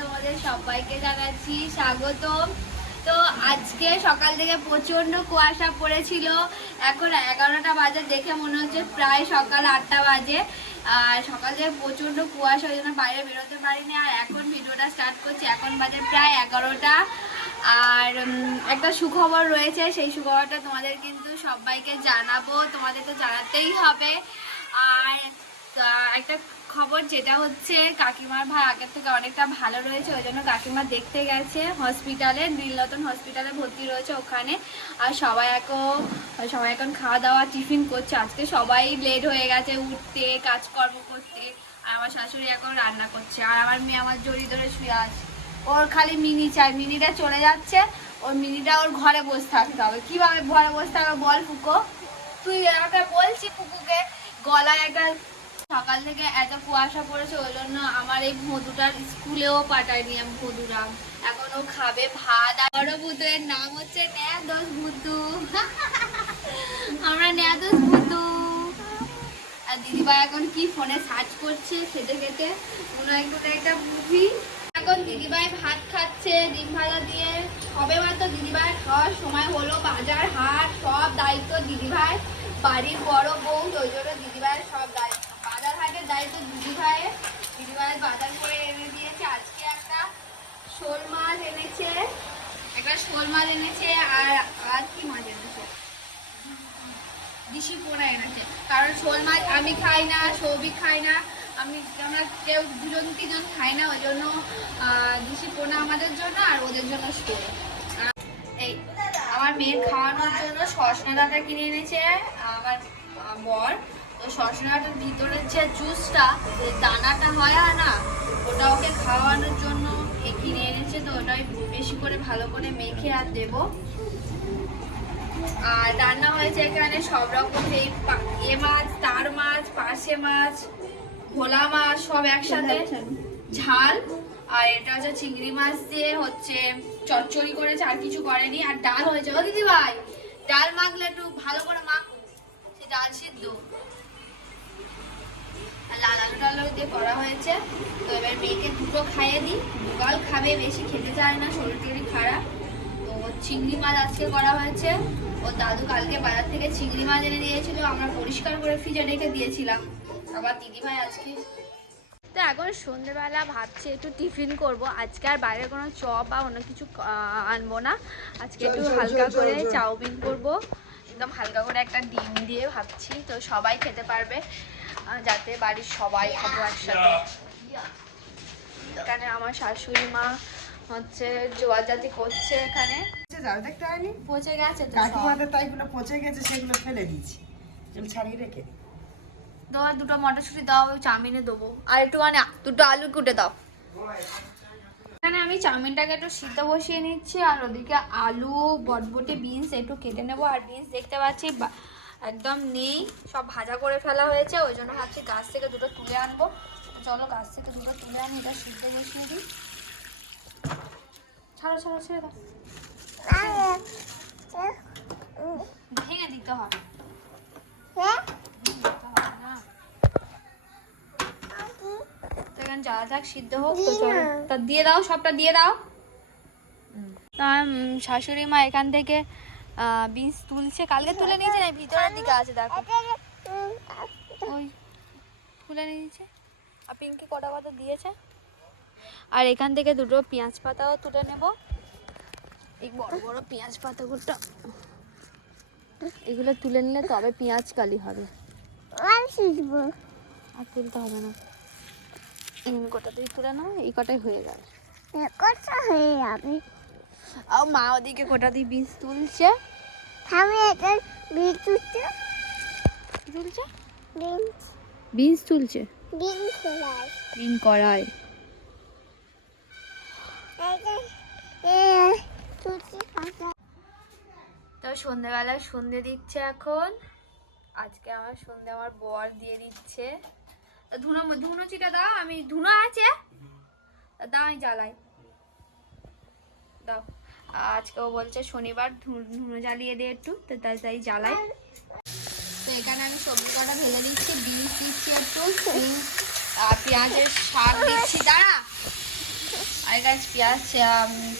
তোমাদের সবাইকে জানাচ্ছি, স্বাগতম। তো আজকে সকাল থেকে প্রচণ্ড কুয়াশা পড়েছিল। এখন এগারোটা বাজে দেখে মনে হচ্ছে প্রায় সকাল আটটা বাজে। আর সকাল থেকে প্রচণ্ড কুয়াশা, ওই জন্য বাইরে বেরোতে পারিনি। আর এখন ভিডিওটা স্টার্ট করছি, এখন বাজে প্রায় এগারোটা। আর একটা সুখবর রয়েছে, সেই সুখবরটা তোমাদের কিন্তু সবাইকে জানাব। তোমাদের তো জানাতেই হবে। আর একটা খবর যেটা হচ্ছে, কাকিমার ভাই আগের থেকে অনেকটা ভালো রয়েছে, ওই জন্য কাকিমা দেখতে গেছে। হসপিটালে, নীলরতন হসপিটালে ভর্তি রয়েছে ওখানে। আর সবাই এখন সবাই এখন খাওয়া দাওয়া, টিফিন করছে। আজকে সবাই লেট হয়ে গেছে, উঠতে, কাজকর্ম করতে। আর আমার শাশুড়ি এখন রান্না করছে। আর আমার মেয়ে আমার জড়ি ধরে শুয়ে আছে। ওর খালি মিনি চাই মিনিটা চলে যাচ্ছে, ওর মিনিটা ওর ঘরে বসে থাকতে হবে। কীভাবে ঘরে বসে থাকবে বল ফুকো? তুই আমাকে বলছি ফুকুকে, গলায় একটা সকাল থেকে এত কুয়াশা পড়েছে, ওই জন্য আমার এই ভদুটার স্কুলেও পাঠায়নি আমি ভদুরা এখন ও খাবে ভাত। আর ভূতের নাম হচ্ছে ন্যাদোস ভুতু আমরা ন্যাদোস ভুতু আর দিদিভাই এখন কি ফোনে সার্চ করছে খেতে খেতে মনে হয় একটা মুভি এখন দিদিভাই ভাত খাচ্ছে, ডিম ভাজা দিয়ে। সবে মাত্র দিদিভাই, খাওয়ার সময় হলো বাজার হাট, সব দায়িত্ব দিদিভাই। বাড়ির বড় বউ ওই জন্য দিদিভাইয়ের সব দায়িত্ব বাজার হাটের দায়িত্ব দিদিভাইয়ের দিদিভাইয়ের বাজার করে এনে দিয়েছে আজকে একটা শোল মাছ এনেছে একটা শোল মাছ এনেছে আর আর কি মাছ এনেছে? দিশি পোনা এনেছে। কারণ শোল মাছ আমি খাই না, সৌভিক খাই না, আমি আমরা কেউ দুজন, তিনজন খাই না, ওই জন্য দিশি পোনা আমাদের জন্য আর ওদের জন্য শোল। এই, আমার মেয়ের খাওয়ানোর জন্য সসনা ডাটা কিনে এনেছে, আমার বর। তো সসনা ডাটার ভিতরের যে জুসটা দানাটা হয় আর না, ওটা ওকে খাওয়ানোর জন্য কিনে এনেছে, তো ওটাই বেশি করে ভালো করে মেখে আর দেবো। আর রান্না হয়েছে এখানে সব রকম এই এ মাছ, তার মাছ পার্শে মাছ, ভোলা মাছ, সব একসাথে। ঝাল। আর এটা হচ্ছে চিংড়ি মাছ দিয়ে হচ্ছে চচ্চড়ি করেছে, আর কিছু করেনি। আর ডাল হয়েছে। ও দিদি ভাই, ডাল মাখলে একটু ভালো করে মাখো। সে ডাল সিদ্ধ। লাল আলু দিয়ে করা হয়েছে। তো এবার মেয়েকে দুটো খাইয়ে দিই। দুগাল খাবে, বেশি খেতে চায় না, শরীর টরীর খারাপ। তো চিংড়ি মাছ আজকে করা হয়েছে। ও দাদু কালকে বাজার থেকে চিংড়ি মাছ এনে দিয়েছিল আমরা পরিষ্কার করে ফ্রিজে রেখে দিয়েছিলাম। আবার দিদিভাই আজকে তো এখন সন্ধ্যেবেলা ভাবছি একটু টিফিন করব। আজকে আর বাইরে কোনো চপ বা অন্য কিছু আনব না। আজকে একটু হালকা করে চাউমিন করব। একদম হালকা করে একটা ডিম দিয়ে ভাবছি তো সবাই খেতে পারবে যাতে বাড়ির সবাই খাব একসাথে। এখানে আমার শাশুড়ি মা হচ্ছে জোয়াজাতি করছে এখানে। পচে যাও দেখতে হয়নি পচে গেছে তো কাকিমাদের তাইগুলো পচে গেছে সেগুলো ফেলে দিচ্ছি চল ছাড়িয়ে রেখে দাও দুটো মটরশুঁটি দাও ওই চাউমিনে দেবো। আর একটুখানি দুটো আলু কুটে দাও। এখানে আমি চাউমিনটাকে একটু সিদ্ধ বসিয়ে নিচ্ছি আর ওদিকে আলু বটবটি বিনস একটু কেটে নেব। আর বিনস দেখতে পাচ্ছি একদম নেই সব ভাজা করে ফেলা হয়েছে। ওই জন্য ভাবছি গাছ থেকে দুটো তুলে আনব। চলো গাছ থেকে দুটো তুলে আনি এটা সিদ্ধ বসিয়ে দিই। ছাড়ো ছাড়ো, ছেড়ে দাও। ভেঙে দিতে হবে। যা যাক সিদ্ধ হোক, তো দিয়ে দাও, সবটা দিয়ে দাও। শাশুড়ি মা এখান থেকে বীজ তুলছে। কালকে তুলে নিয়েছে না? ভিতরের দিকে আছে, দেখো। ওই, তুলে নিয়েছে। আর পিঙ্কি কটা পাতা দিয়েছে? আর এখান থেকে দুটো পেঁয়াজ পাতাও তুলে নেব। এই বড় বড় পেঁয়াজ পাতাগুলো। এগুলো তুলে নিলে তবে পেঁয়াজ কালি হবে। আর তুলতে হবে না। কটাতেই তুলে নাও এই কটাই হয়ে যাবে। কথা হয়ে যাবে? আর মা ওদিকে কোটা দিয়ে বীজ তুলছে। আমি এটা কি তুলছে? দিন বীজ তুলছে? বিন কড়াই তুলসী পাতা তো সন্ধ্যেবেলায় সন্ধে দিচ্ছে এখন। আজকে আমার সন্ধে আমার বর দিয়ে দিচ্ছে। ধুনো ধুনো চিটা দাও, আমি, ধুনো আছে? দাও, আমি জ্বালাই। দাও। আজকে ও বলছে শনিবার ধুনো জ্বালিয়ে দে একটু, তো তাই তাই জ্বালাই। তো এখানে আমি সবজি কটা ঢেলে দিচ্ছি, বিনস দিচ্ছি একটু আর পেঁয়াজের শাক দিচ্ছি। দাঁড়া। আর গাছ পেঁয়াজ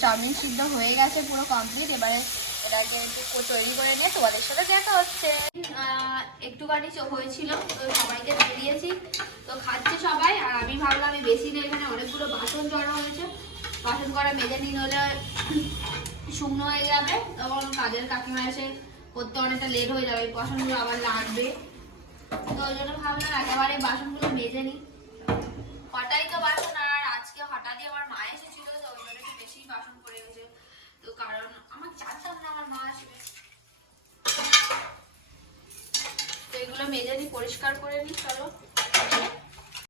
চাউমিন সিদ্ধ হয়ে গেছে পুরো কমপ্লিট এবারে এটাকে একটু তৈরি করে নিয়ে তোমাদের সাথে দেখা হচ্ছে। একটুখানি হয়েছিল, তো সবাইকে দিয়ে দিয়েছি। তো খাচ্ছে সবাই, আর আমি ভাবলাম আমি বেশি না, এখানে অনেকগুলো বাসন জড়ো হয়েছে। বাসন করা মেজে নিয়ে হলে শুকনো হয়ে যাবে। তখন কাজের কাকিমা এসে করতে অনেকটা লেট হয়ে যাবে বাসনগুলো আবার লাগবে। তো ওই জন্য ভাবলাম একেবারে বাসনগুলো মেজে নিই। কটাই তো তো কারণ আমার জানতাম না, আমার মা আসবে। তো এগুলো মেজে নিই পরিষ্কার করে নিই, চলো।